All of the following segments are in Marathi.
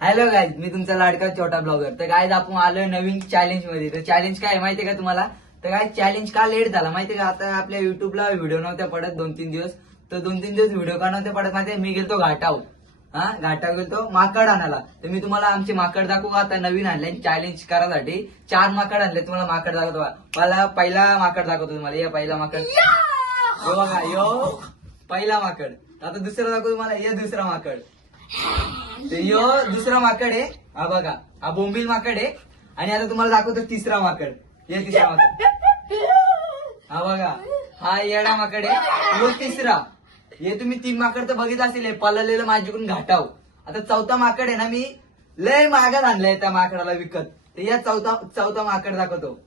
हॅलो गाईज मी तुमचा लाडका छोटा ब्लॉगर तर गाईज आपण आलोय नवीन चॅलेंजमध्ये. तर चॅलेंज काय माहितीये का तुम्हाला? तर काय चॅलेंज का लेट झाला? माहितीये का? आता आपल्या युट्यूबला व्हिडिओ नव्हत्या पडत दोन तीन दिवस. तर दोन तीन दिवस व्हिडिओ का नव्हते पडत माहितीये? मी गेलतो घाटावर. हा? घाटावर गेलतो माकड आणायला. तर मी तुम्हाला आमचे माकड दाखवू आता नवीन आणले चॅलेंज करायसाठी चार माकड आणले. तुम्हाला माकड दाखवतो. मला पहिला माकड दाखवतो तुम्हाला. या पहिला माकड. यो बघा यो. पहिला माकड. आता दुसरा दाखवतो तुम्हाला. ये दुसरा माकड. तर यो दुसरा माकड आहे. हा बघा. हा बोंबील माकड आहे. आणि आता तुम्हाला दाखवतो तिसरा माकड. हे तिसरा माकड. हा बघा. हा येडा माकड आहे. यो तिसरा. हे तुम्ही तीन माकड तर बघित असेल हे. पललेलं माझ्याकडून घाटाव. आता चौथा माकड आहे ना मी. लय मागात आणलाय त्या माकडाला विकत. तर या चौथा चौथा माकड दाखवतो.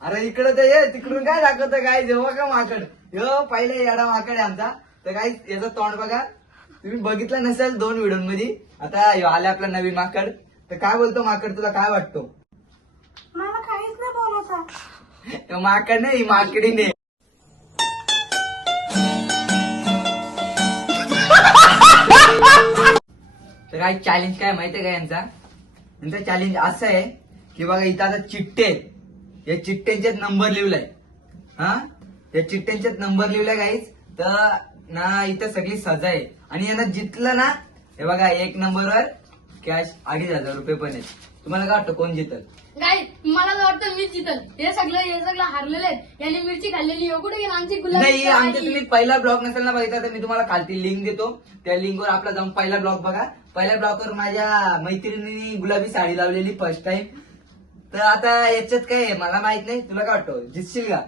अरे इकडं तर ये तिकडून काय दाखवतं? काय जेव्हा का माकड. यो पहिले येडा माकड आहे आमचा. तर काय याचं तोंड बघा. तुम्ही बघितलं नसेल दोन व्हिडिओमध्ये आता आले आपला नवीन माकड. तर काय बोलतो माकड तुला काय वाटतो? मला काहीच नाही बोलायचं. ह्यो माकड नाही माकडीने तर काय चॅलेंज काय माहितीये का यांचा? यांचा चॅलेंज असं आहे की बघा इथं आता चिठ्ठे या चिठ्ठ्यांच्यात नंबर लिहिलाय. हा? या चिठ्ठ्यांच्यात नंबर लिहिलाय काहीच तर ना इथं सगळी सजा आहे. आणि यांना जितलं ना हे बघा एक नंबरवर कॅश अडीच हजार रुपये पण आहेत. तुम्हाला काय वाटतं कोण जितल काय मला तर वाटतं मी जितल हे सगळं हे सगळं हारलेलं आहे यांनी मिरची खाल्लेली आहे. कुठे गेला? आमची गुलाबी नाही आमच्या? तुम्ही पहिला ब्लॉग नसेल ना बघितला तर मी तुम्हाला खालती लिंक देतो. त्या लिंकवर आपला जाऊन पहिला ब्लॉग बघा. पहिल्या ब्लॉगवर माझ्या मैत्रिणीने गुलाबी साडी लावलेली फर्स्ट टाइम तर आता याच्यात काय आहे? मला माहीत नाही. तुला काय वाटतं? जितशील का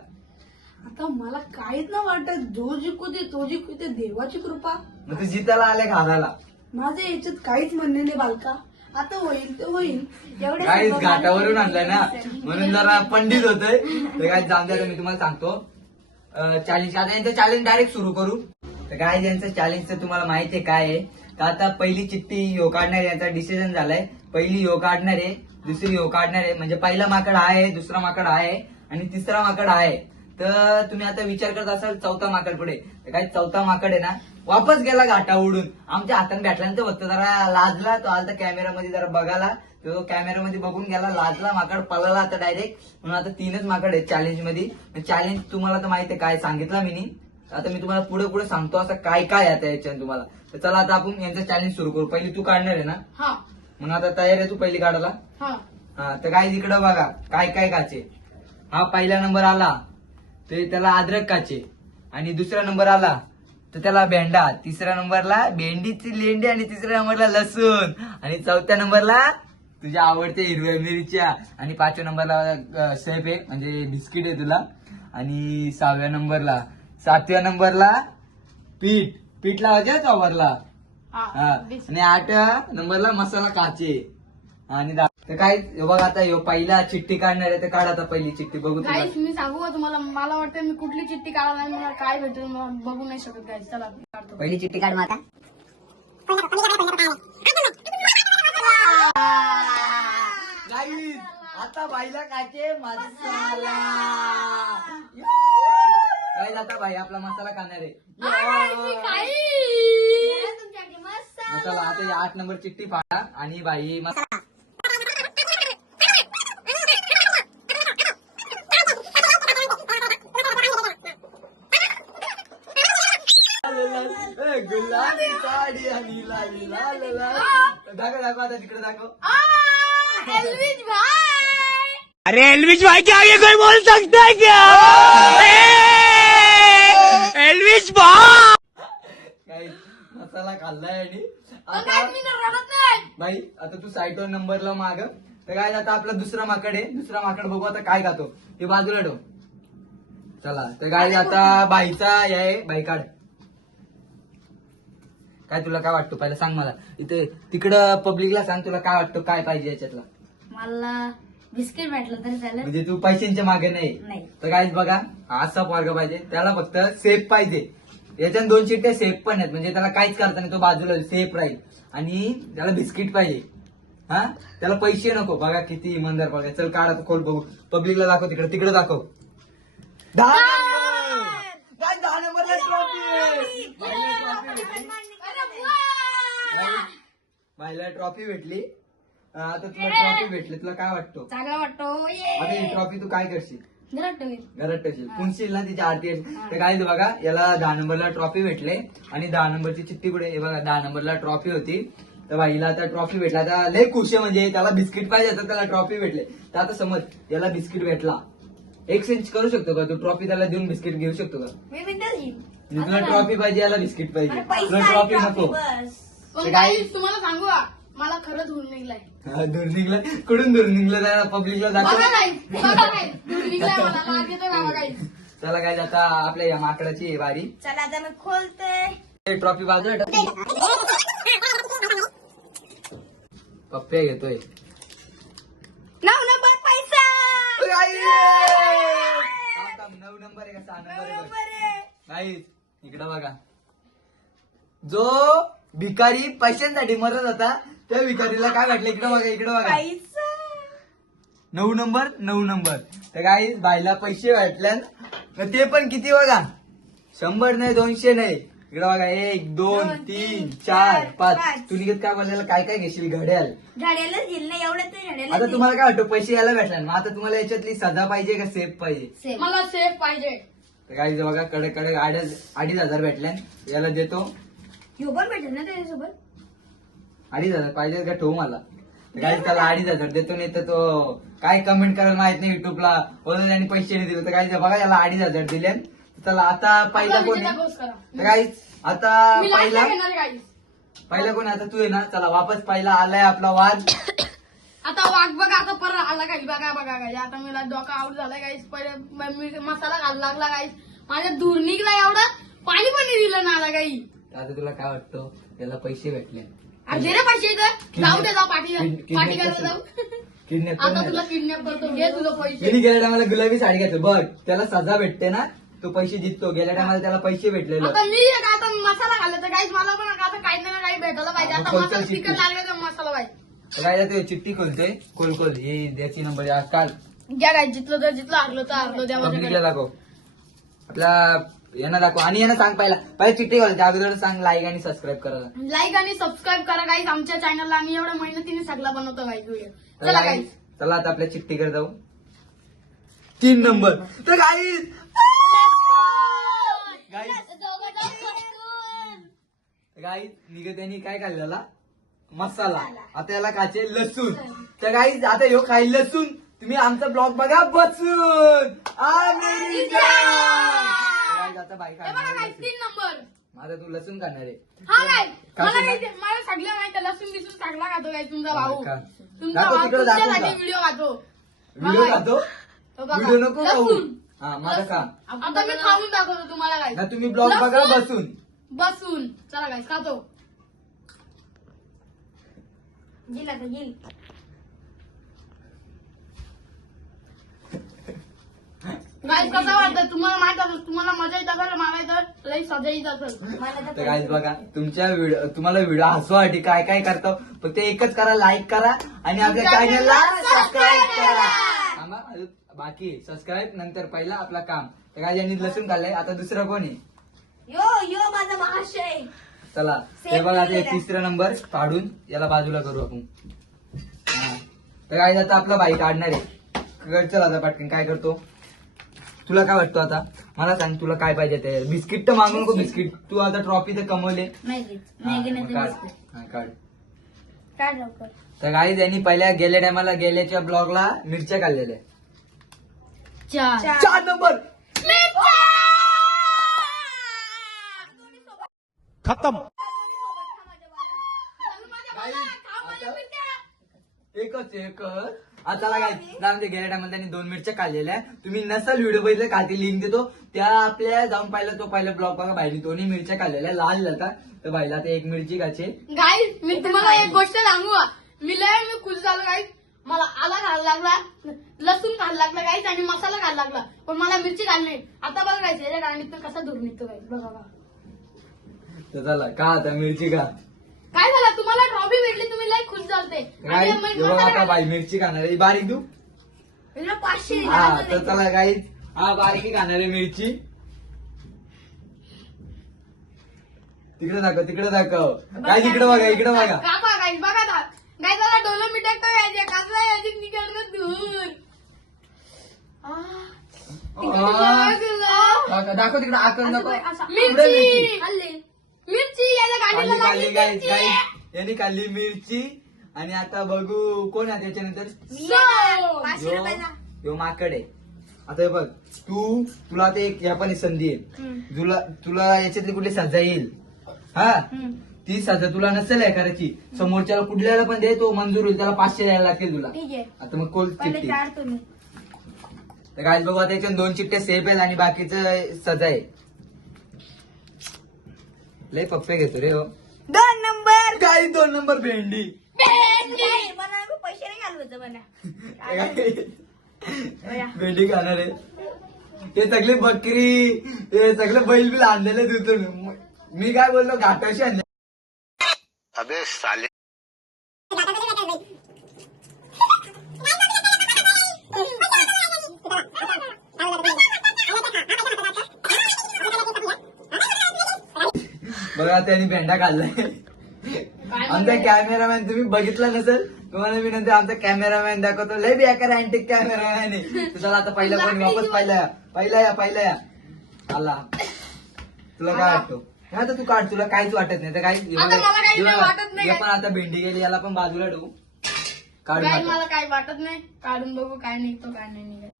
आता मला काहीच नाही वाटत. जो जिंकू दे तो जिंकू दे. देवाची कृपा. मग तू जिताला आल्या घालाला माझं याच्यात काहीच म्हणणे नाही बालका. आता होईल ते होईल. गाईज सर्व घाटावरून आणलाय ना? म्हणून जरा पंडित होतोय. तर काय जाऊन द्या मी तुम्हाला सांगतो. चॅलेंज आता यांचं चॅलेंज डायरेक्ट सुरू करू. तर काय यांचं चॅलेंजचं तुम्हाला माहिती आहे काय आहे? तर आता पहिली चिठ्ठी यो काढणार यांचा डिसिजन झालाय. पहिली यो काढणार आहे दुसरी यो काढणार. आहे म्हणजे पहिला माकड हा आहे दुसरा माकड हा आहे आणि तिसरा माकड हा आहे. तर तुम्ही आता विचार करत असाल चौथा माकड पुढे. तर काय चौथा माकड आहे ना वापस गेला घाटा उडून. आमच्या हाताने भेटल्यानंतर होतं जरा लाजला तो आलता कॅमेरामध्ये जरा बघायला. तो कॅमेरामध्ये बघून गेला लाजला माकड पळाला आता डायरेक्ट म्हणून आता तीनच माकड आहेत चॅलेंजमध्ये. चॅलेंज तुम्हाला तर माहिती आहे काय सांगितलं मी. आता मी तुम्हाला पुढे पुढे सांगतो असं काय काय आता याच्यात तुम्हाला. तर चला आता आपण यांचं चॅलेंज सुरू करू. पहिली तू काढणार आहे ना? हा. मग आता तयार आहे तू पहिली काढायला? हा. तर काय इकडं बघा. काय काय काचे? हा पहिला नंबर आला. ते त्याला अद्रक काचे आणि दुसरा नंबर आला. तर त्याला भेंडा. तिसऱ्या नंबरला भेंडीची लेंडी आणि तिसऱ्या नंबरला लसूण. आणि चौथ्या नंबरला तुझ्या आवडत्या हिरव्या मिरच्या. आणि पाचव्या नंबरला सेफ आहे म्हणजे बिस्किट आहे तुला. आणि सहाव्या नंबरला सातव्या नंबरला पीठ. पीठ लावायच्या चॉवरला आणि आठव्या नंबरला मसाला काचे. आणि तर काय बघ आता ह्यो पहिला चिठ्ठी काढणार आहे तर काढ आता पहिली चिठ्ठी बघू तुला. गाईस मी सांगू का तुम्हाला मला वाटतं मी कुठली चिठ्ठी काढायला आणि मला काय भेटेल मला बघू नाही शकत गाईस चला काढतो. पहिली चिठ्ठी काढ मग आता बाईला काचे मसाला Guys, आता बाई आपला मसाला खाणार आहे. मसाला आता आठ नंबर चिठ्ठी फाडा आणि बाई मसाला ए, गुलाबी साडी आणि लाली लाल लाल. दाखव दाखव आता तिकडे दाखव. एल्विस भाई. अरे एलविश भाई के आगे कोई बोल सकता है क्या? एलविश भाई! काही मसाला खाल्लाय आणि काय आता मी ना रडत नाही. बाई आता तू साईटवर नंबरला माग. तर काय आता आपला दुसरा माकड आहे. दुसरा माकड बघू आता काय खातो. हे बाजूला ठेव. चला तर काय आता बाईचा आहे बाई काढ. काय तुला काय वाटतं? पहिलं सांग मला. इथे तिकडं पब्लिकला सांग तुला काय वाटतं? काय पाहिजे याच्यातला? मला बिस्किट भेटलं तरी चालेल. म्हणजे तू पैशांच्या मागे नाही. नाही. तर काय बघा असा वर्ग पाहिजे. त्याला फक्त सेफ पाहिजे. याच्यात दोन चिठ्ठ्या सेफ पण आहेत. म्हणजे त्याला काहीच करता नाही. तो बाजूला सेफ राहील. आणि त्याला बिस्किट पाहिजे. हा? त्याला पैसे नको. बघा किती इमानदार बघा चल काढ खोल बघू. पब्लिकला दाखव तिकडे. तिकडे दाखव. दहा नंबर काय दहा नंबरला ट्रॉफी भेटली. आता तुला ट्रॉफी भेटली. तुला काय वाटतो? चांगला वाटतो. आता ही ट्रॉफी तू काय करशील? घरात ठेवेल. घरात ठेवशील. पुणशील ना तिची आरती. तर काय ते बघा याला दहा नंबरला ट्रॉफी भेटले. आणि दहा नंबरची चिठ्ठी कुठे? हे बघा दहा नंबरला ट्रॉफी होती. तर बाईला आता ट्रॉफी भेटला. आता लय खुश आहे म्हणजे त्याला बिस्किट पाहिजे तर त्याला ट्रॉफी भेटले. तर आता समज याला बिस्किट भेटला. एक्सचेंज करू शकतो का? तू ट्रॉफी त्याला देऊन बिस्किट घेऊ शकतो का? मी घेईन. तुला ट्रॉफी पाहिजे याला बिस्किट पाहिजे. पैसा तुला आहे ट्रॉफी trophy, नको. बस. पण guys- तुम्हाला सांगू का? मला खरंच होऊन निघलाय. हा, दूर निघलं? कुठून दूर निघलं त्याला पब्लिकला बघा दाखव. नाही बघा नाही निघलाय मला. चला काय आता आपल्या या माकडाची आहे बारी चला आता मी खोलते ट्रॉफी बाजूला ठेव. पप्प्या घेतोय नऊ नंबर पैसा! थांब, थांब, नऊ नंबर आहे का सहा नंबर आहे? बघ. नंबर आहे. नाही इकडं बघा. जो भिकारी पैशांसाठी मरत होता. त्या भिकारीला काय भेटलं इकडं बघा इकडं बघा. पैसा. नऊ नंबर नऊ नंबर. तर काही बाईला पैसे भेटल्यान तर ते पण किती बघा? शंभर नाही दोनशे नाही. इकडं बघा एक दोन तीन चार पाच. तू निघत काय बोलायला काय काय घेशील? घड्याल. झाडालाच घेईल ना एवढं तर झाडाला आता तुम्हाला काय वाटतं? पैसे यायला भेटणार मग आता तुम्हाला याच्यातली सजा पाहिजे का सेफ पाहिजे? मला सेफ पाहिजे. तर काही बघा कडे कडे अडीच अडीच हजार भेटल्यान याला देतो. ह्यो पण भेटेल ना त्याच्यासोबत? अडीच हजार पाहिजे का ठेवू मला? काही त्याला अडीच हजार देतो नाही तर तो काय कमेंट करायला माहीत नाही युट्यूबला बोलतो त्यांनी पैसे नाही दिले. तर काही बघा याला अडीच हजार दिले. त्याला आता पहिला कोण विजेता आहे? घोष करा. तर काही आता मी पहिला घेणार पहिला कोण? आहे? आता तू आहे ना. चला वापस पहिला आलाय आपला वाद आता वाघ बघा आता परत आला काही बघा बघा काही आता मला डोका आउट झाला काही पहिले म- मी मसाला घाल लागला काही माझ्या दूर निघला एवढा. पाणी पण नाही दिलं ना आला काही आता तुला काय वाटतं? त्याला पैसे भेटले. अर्धे रे पैसे इथं जाऊ दे जाऊ पाठी पाठी करायला जाऊ. किडनॅप आता तुला किडनॅप करतो. घे तुला पैसे. गेली गेल्या टायमाला गुलाबी साडी घातली. बघ त्याला सजा भेटते ना तो पैसे जिततो. गेल्या टायमाला त्याला पैसे भेटलेलं. आता मी एक आता मसाला घालला तर काहीच मला पण आता काही ना काही भेटायला पाहिजे. आता मसाला कोणतं तिकट चिकन? लागला तर मसाला पाहिजे. काय ते चिठ्ठी खोलते खोल खोल. ही द्याची नंबर. काल. घ्या काय जितलं तर जितलं हरलो तर हरलो द्या पब्लिकला माझ्याकडे. दाखव. आपल्या यांना दाखव. आणि यांना सांग पहिला. पहिले चिठ्ठी खोल त्या अगोदर सांग लाईक आणि सबस्क्राईब करायला लाईक आणि सबस्क्राईब करा गाईज आमच्या चॅनलला आणि एवढ्या मेहनतीने सगळा बनवतो गाईज व्हिडिओ चला गाईज आता आपल्या चिठ्ठीकडे जाऊ. तीन नंबर तर काही गाई निघत यांनी काय खाल्लेला मसाला. आता याला खायचे लसूण. तर काही आता ह्यो खाईल लसूण. तुम्ही आमचा ब्लॉग बघा बसून. अमेरिका आता हे बघा तीन नंबर माझा तू लसूण खाणार आहे हा काय मला खाशील ना? माहिती मला सगळं माहिती आहे. लसूण बिसून सगळा खातो काय तुमचा भाऊ का? तुमचा दाखव भाऊ तिकडं दाखव तुमच्यासाठी का? व्हिडिओ खातो व्हिडिओ बघा. खातो तो बघा. व्हिडिओ नको खाऊ लसूण. हा माझा खा आता मी खाऊन दाखवतो तुम्हाला काय ना तुम्ही ब्लॉग बघा लसूण. बसून बसून चला काय खातो गेला तर गेली कसं वाटतं? तुम्हाला माहीत असेल तुम्हाला मजा येत असेल मला तर लई सजा येत असेल. मला तर तर गाईज बघा तुमच्या व्हिडिओ तुम्हाला व्हिडिओ हसवासाठी काय काय करतो फक्त एकच करा लाईक करा आणि आपल्या आमच्या चॅनलला ला सबस्क्राईब subscribe करा. करा. थांबा, अजून बाकी सबस्क्राईब नंतर पहिला आपला काम. तर काय यांनी लसूण खाल्लंय आता दुसरं कोणी? यो यो माझा महाशय. चला ते बघा ते केलेला. तिसरा नंबर काढून याला बाजूला करू आपण. हा. तर काय आता आपला बाई काढणार आहे. कर, चल आता पटकन काय करतो? तुला काय वाटतं आता? मला सांग तुला काय पाहिजे ते? बिस्किट तर मागू नको बिस्किट. तू आता ट्रॉफी तर कमवले. नाही. हा, काढ. काय लवकर. तर काही त्यांनी पहिल्या गेल्या टायमाला गेल्याच्या ब्लॉगला मिरच्या चार. चार. चार नंबर खत्म. एकच एकच. आता ते गेल्या टायमाला त्यांनी दोन मिरच्या खाल्लेल्या तुम्ही नसल व्हिडिओ बघितलं खाती लिंक देतो. त्या आपल्या जाऊन पाहिलं तो पहिला ब्लॉग बघा बाईने दोन्ही मिरच्या खाल्लेल्या लाल होता तर. बाईला ते एक मिरची खाचे गाईज मी तुम्हाला एक गोष्ट सांगू का? मी लय मी खुश झालो गाईज मला आला घाला लागला. लसूण घाल लागला गाईज आणि मसाला घाल लागला. पण मला मिरची घाल नाही. आता बघा गाईज याच्या गाडीत कसा दूर निघतो गाईज बघा बघा. तर चला का आता मिरची का? काय झालं? तुम्हाला ट्रॉफी भेटली चालते आता बाई मिरची खाणार आहे. बारीक देऊ पाचशे हा तर चला गाई हा बारीक खाणार आहे मिरची. तिकडे दाखव तिकडे दाखव. काय तिकडे बघा इकडे बघा. दाखव दाखव तिकडे आकल मिरची? मिरची. गाई यांनी खाल्ली मिरची. आणि आता बघू कोण आहे त्याच्यानंतर. यो- यो माकड आहे. आता हे बघ तू तुला ते एक ह्या पण एक संधी आहे. तुला तुला याच्यातली कुठली सजा येईल? हा. ती सजा तुला नसेल आहे करायची. समोरच्याला कुठल्याला पण दे तो मंजूर होईल. त्याला पाचशे द्यायला लागतील तुला. ठीक आहे. आता मग कोल पहिले चिठ्ठी चार तुम्ही तर काय बघू आता याच्यात दोन चिठ्ठे सेफ आहेत आणि बाकीचं सजा आहे. लय पप्पे घेतो रे हो. दोन नंबर! काय दोन नंबर भेंडी? पैसे नाही घालवायचं म्हणा. भेंडी खाणार आहे. ते सगळे बकरी ते सगळे बैल बिल आणलेले तिथून मी काय बोललो घाटाशी आणले. अबे साले. बघा त्यांनी भेंडा खाल्लाय. आमचा कॅमेरामॅन तुम्ही बघितला नसेल? तुम्हाला मी नंतर आमचा कॅमेरामॅन दाखवतो. लय बेकार अँटिक कॅमेरामॅन आहे तुला आता पहिला कोण वापस पाहिला या. पहिला या पहिला या. आला तुला काय वाटतो? हे आता तू काढ तुला काहीच वाटत नाही. तर काही आता मला काही नाही वाटत नाही. हे पण आता भेंडी गेली याला पण बाजूला ठेवू. काढून काय टाकू. मला काय वाटत नाही. काढून बघू काय निघतो काय नाही निघत.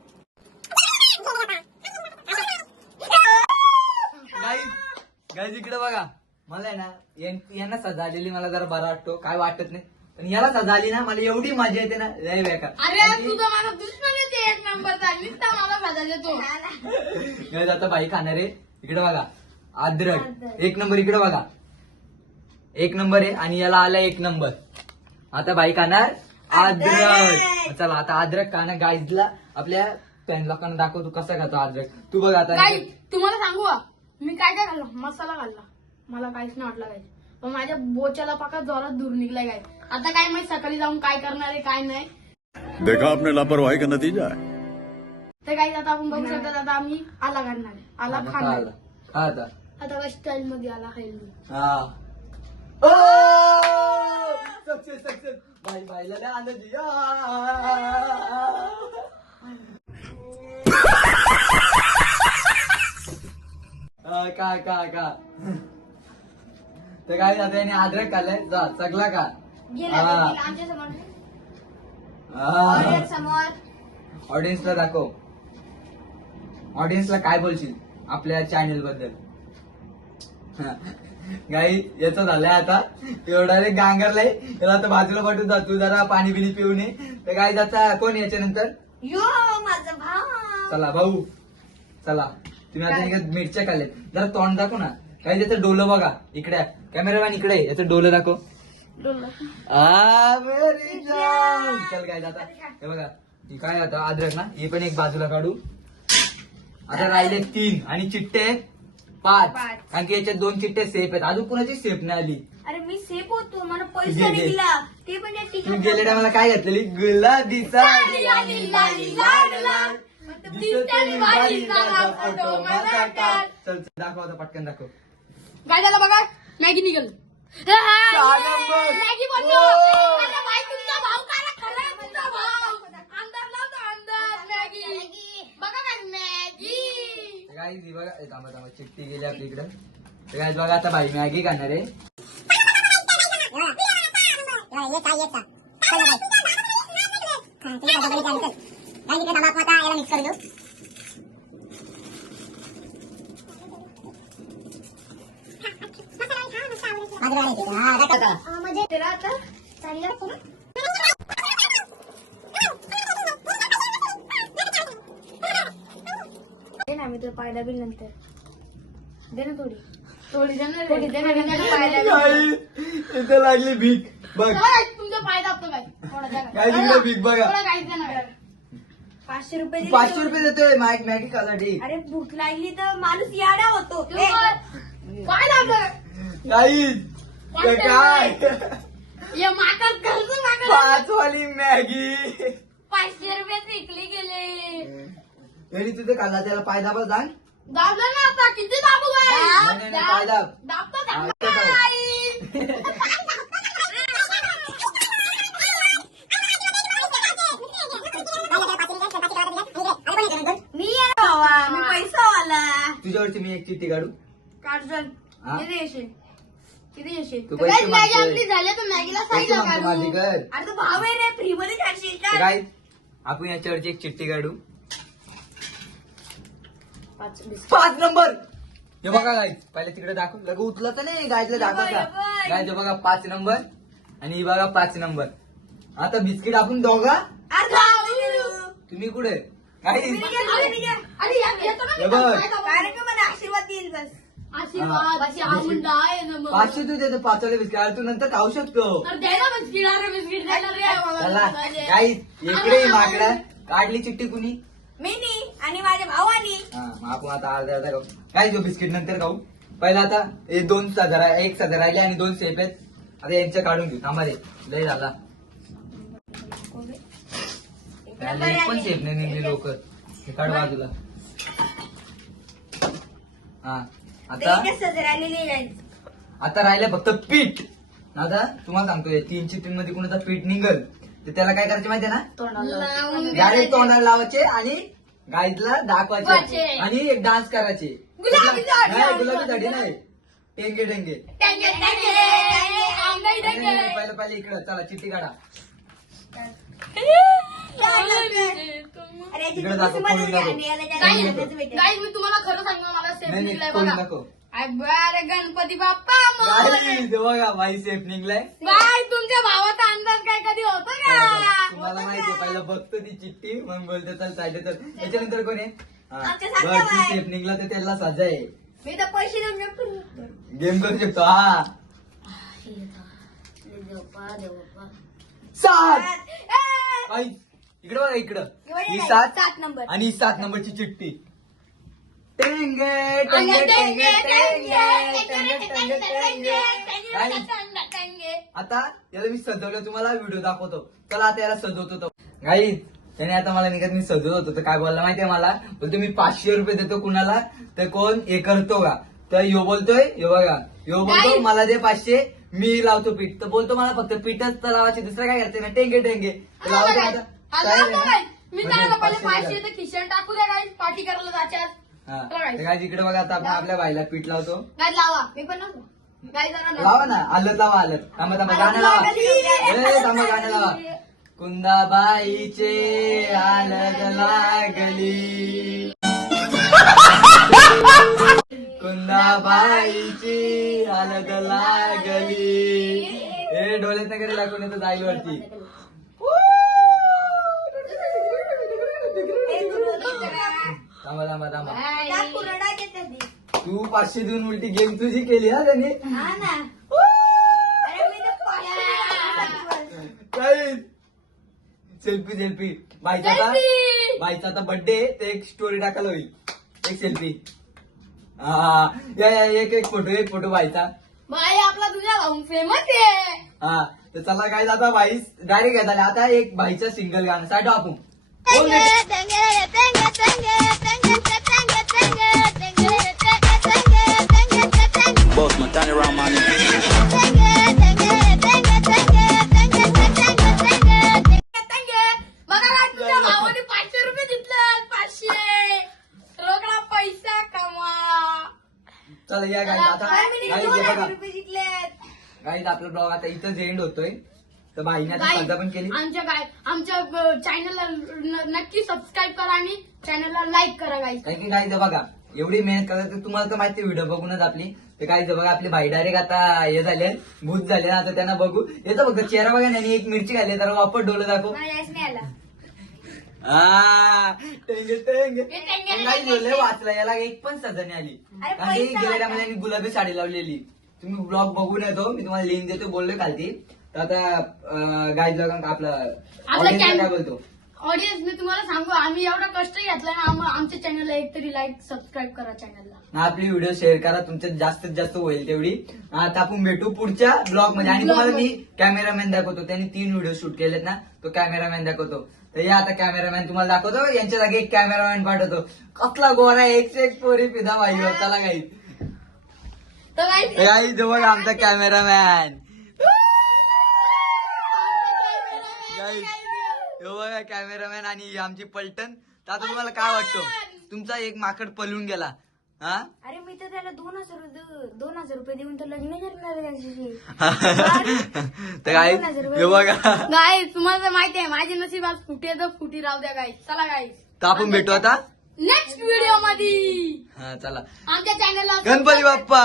गाईज गाईज इकडे बघा. मला आहे ना यां- यांना सजा आलेली मला जरा बरा वाटतो. काय वाटत नाही. पण याला सजा आली ना मला एवढी मजा येते ना. लय बेकार. अरे तुझा माझा दुश्मन एक नंबरचा. नुसता मला फायदा देतो. गाईज आता बाई खाणार. आहे इकडे बघा. अद्रक एक नंबर इकडे बघा. एक नंबर आहे आणि याला आला एक नंबर. आता बाई खाणार अद्रक चला आता अद्रक खाणार गाईजला आपल्या पॅन लोकांना दाखव तू कसा खातो अद्रक तू बघ आता. तुम्हाला सांगू का? मी काय काय खाल्लं? मसाला खाल्ला. मला काहीच नाही वाटलं काय पण माझ्या बोच्याला पाका जोरात दूर निघलाय काय आता काय माहीत सकाळी जाऊन काय करणार आहे काय नाही. देखा आपने लापरवाही का नतीजा है? तर काही आता आपण बघू शकतात आता आम्ही आला काढणार आहे. आला हा, खाणार. खा आता. आता काय स्टाईल मध्ये आला खाईल मी. हा. Success success. बाई बाईला लय आनंद. या. हा, का का का? तर काय आता याने अद्रक खाल्लंय जा सगळा का हा. आमच्यासमोर. समोर. ऑडियन्सला दाखव. ऑडियन्सला काय बोलशील? आपल्या चॅनलबद्दल. गाई याचं झालंय आता. एवढा रे गांगरलाय त्याला आता बाजूला पाठवून जा. तू जरा पाणी बिणी पिऊन ये तर गाई आता कोण याच्या नंतर? यो माझा भाव चला भाऊ. चला. तुम्ही आता मिरच्या खाल्ल्यात. जरा तोंड दाखव ना. काही त्याचं डोलं बघा. इकडे. कॅमेरामॅन इकडे. याचं डोलं दाखव. चल काय आता हे बघा ही काय आता? अद्रक ना? हे पण एक बाजूला काढू. आता राहिले तीन आणि चिट्टे पाच. पाच. कारण की याच्यात दोन चिट्टे सेफ आहेत. अजून कुणाची सेफ नाही आली? अरे मी सेफ होतो. मला पैसा घे, घे. निघला ते पण या तू टिकट गेले टायमाला काय घातलेली? गुलाबी साडी. दिसते फोटो चल, दाखव आता पटकन दाखव. काय झालं बघा? मॅगी निघल. मॅगी बनलो ओ. अरे बाई तुमचा भाव काय खरं तुमचा भाव अंदर लावतो अंदर मॅगी. बघा काय मॅगी. काय बघा ए, थांबा थांबा चिठ्ठी गेली आपली इकडं. बघा आता बाई मॅगी खाणार आहे. मी तुला पायला बिल नंतर दे ना थोडी थोडी दे ना थोडी दे ना, दे ना पायला बिल. काय इथं लागली भीक बघ तुमचा फायदा दाबतो काय थोडा द्या काय तिकडे भीक बघा थोडा काहीच दे ना पाचशे रुपये दिले पाचशे रुपये देतोय मॅग मॅगी खासाठी अरे भूक लागली तर माणूस याडा होतो. काय दाबलं नाही. काय? या माकात घालतो माकात पाच वाली मॅगी. पाचशे रुपये विकले गेले. तरी तुझे काला त्याला पाय दाबा जाण. दाबलं ना आता किती दाबू पाय दाब. मी आहे मी पैसा वाला. तुझ्यावरची मी एक चिठ्ठी काढू. कार्टून हा? किती येशील? तू तर पैसे guys, मॅगी मागतोय. आपली झाली तर मॅगीला पैसे साईडला मागतो माझी काढू कर अरे तू भाव आहे रे फ्री मध्ये खाशील तर का काय आपण याच्यावरची एक चिठ्ठी काढू. पाच नंबर! हे बघा गाईज पहिले तिकडे दाखव. लगे उचलत नाही गायला दाखव हे बघ, बघ. गायचं बघा पाच नंबर. आणि ही बघा पाच नंबर. आता बिस्किट आपण दोघा? अरे. तुम्ही कुठे. अरे या- येतो ना मी. बघ. काय मला आशीर्वाद देईल बस. आशीर्वाद चामुंडा आहे ना मग. पाचशे तू देतो पाचवाले बिस्किट. अरे तू नंतर खाऊ शकतो. अरे दे ना बिस्किट अरे बिस्किट द्यायला रे. चला मला. गाईज इकडे माकडा. काढली चिठ्ठी कुणी? मी नी आणि माझ्या भावानी. हा मग आपण आता अर्धा अर्धा खाऊ. काय जो बिस्किट नंतर खाऊ? पहिला आता हे दोन सदर आहे एक सदर राहिले आणि दोन सेफ आहेत. आता यांच्या काढून घेऊ. थांबा रे लय झाला. एक पण सेफ नाही निघली लोक हे काढ बाजूला. हा. आता? आहे आता राहिलं फक्त पीठ. आता तुम्हाला सांगतो या तीन मध्ये कुणाचा पीठ निघल तर त्याला काय करायचे माहितीये ना? लावून डायरेक्ट तोंडाला लावायचे आणि गाईडला दाखवायचे. वाचे. आणि एक डान्स करायचे. गुलाबी झाडी. नाही गुलाबी झाडी नाही. टेंगे टेंगे. टँगे, टँगे, आंबाई नाही, नाही, नाही, टँगे. पहिलं पहिले इकडं. चला चिठ्ठी काढा. अरे याची इकडे तू दाखव, किस्मत खोलून आहे दाखव. आणि याला Guys, जायला भेटायचं भेटेल. guys, मी तुम्हाला खरं सांगू मला सेफ नाही निघलाय नाही कोणी बघा. नको आय बरं गणपती बाप्पा मोरया. बघा बाई सेफ निघलाय. बाय तुमच्या भावाचा अंदाज काय कधी होतो का? तुम्हाला माहितीये पहिलं बघतो ती चिठ्ठी मग बोलते चल चालते तर त्याच्यानंतर कोण आहे? हा. आमच्या बरं, सारख्या ती बाई. सेफ निघला तर त्याला सजा आहे. मी तर पैसे देऊन शकतो गेम करू शकतो हा. सात! इकडे बघा इकडं ही सात सात नंबर आणि ही सात नंबरची चिठ्ठी टेंगे टेंगे टँगे, टेंगे टँगे, टेंगे टेंगे. आता याला मी सजवलं तुम्हाला व्हिडिओ दाखवतो चला आता याला सजवतो तो गाई त्याने आता मला निघत मी सजवत होतो तर काय बोलला माहितीये मला बोलतो मी पाचशे रुपये देतो कुणाला तर कोण हे करतो का तर यो बोलतोय यो बघा यो बोलतो. मला दे पाचशे मी लावतो पीठ तर बोलतो मला फक्त पीठच तर लावायचे दुसरं काय करते ना टेंगे टेंगे तर हा, लावतो बघा. आता. नाही? मी म्हणजे त्याला पहिले पाचशे पाचशे दिला. तर खिशात टाकू द्या काय पार्टी करायला जायच्या हा. काय इकडे बघा आता आपण आपल्या बाईला पीठ लावतो. काय लावा. मी पण नको लावा. ना आलत लावा आलत. थांबा थांबा गाणं लावा. ए, थांबा गाणं लावा. कुंदाबाईचे आलत लागली. कुंदाबाईची आलत लागली. हे डोळ्यात नगर लागून तर जाईल वरती थांबा थांबा थांबा. त्या कुरडा ती. तू पाचशे देऊन उलटी गेम तुझी केली हा त्याने? हा ना. अरे मी तर पाचशे देऊन काय सेल्फी सेल्फी बाईचा आता Selfie. बाईचा आता बर्थडे ते एक स्टोरी टाकायला होईल. एक सेल्फी हा या या एक एक फोटो एक फोटो बाईचा. बाय आपला तुझ्या भाऊ फेमस आहे. हा. तर चला काय आता बाई डायरेक्ट घेत आले आता एक बाईचं सिंगल गाणं. साठो आपण? Boss man, turn around, man. चला या आता आपला ब्लॉग आता इथंच एंड होतोय. तर बाईने आता Guys, स्पर्धा पण केली. आमच्या काय आमच्या चॅनलला नक्की सबस्क्राईब करा आणि चॅनलला लाईक करा गाईज कारण की काय बघा एवढी मेहनत करतात तर तुम्हाला तर माहिती व्हिडिओ बघूनच आपली. तर काय बघा आपली भाई डायरेक्ट आता हे झाले भूत झाले. ना आता त्यांना बघू. येतो फक्त चेहरा बघा ना आणि एक मिरची घाली तर वापर डोलं दाखव. मला यायच नाही आला. आ, टेंगे टेंगे. हे टेंगे, पण काय टेंगे, झालं वाचला. याला एक पण सजा नाही आली. अरे कारण की पैसा गेल्या यांनी गुलाबी साडी लावलेली. तुम्ही ब्लॉग बघून येतो मी तुम्हाला लिंक देतो बोललोय खालती. तर आता गाईज लोकांना आपलं आपलं audience ला channel- काय बोलतो? ऑडियन्स मी तुम्हाला सांगू आम्ही एवढा कष्ट घेतला ना आम- आमच्या चॅनलला एक तरी लाईक सबस्क्राईब करा चॅनलला ना आपली व्हिडिओ शेअर करा तुमच्यात जास्तीत जास्त होईल तेवढी. आता आपण भेटू पुढच्या ब्लॉगमध्ये. आणि Vlog तुम्हाला मी मध्ये. कॅमेरामॅन दाखवतो. त्यांनी तीन व्हिडिओ शूट केलेत ना तो कॅमेरामॅन दाखवतो. तर या आता कॅमेरामॅन तुम्हाला दाखवतो. यांच्या जागी एक कॅमेरामॅन पाठवतो. कसला गोरा एक एक पोरी पिदा भाई चला काही तर guys, आई जवळ आमचा कॅमेरामॅन बघा कॅमेरामॅन आणि ही आमची पलटण. तर आता तुम्हाला काय वाटतं? तुमचा एक माकड पळून गेला. हा? अरे मी तर त्याला दोन हजार रु- दोन हजार रुपये देऊन तर लग्न करणार आहे त्याच्याशी. तर काय हे बघा. गाईस तुम्हाला तर माहिती आहे माझे नशीब आज फुटी आहे तर फुटी राहू द्या गाईस चला गाईस तर आपण भेटू आता. नेक्स्ट व्हिडिओमध्ये. हा चला. आमच्या चॅनलला गणपती बाप्पा!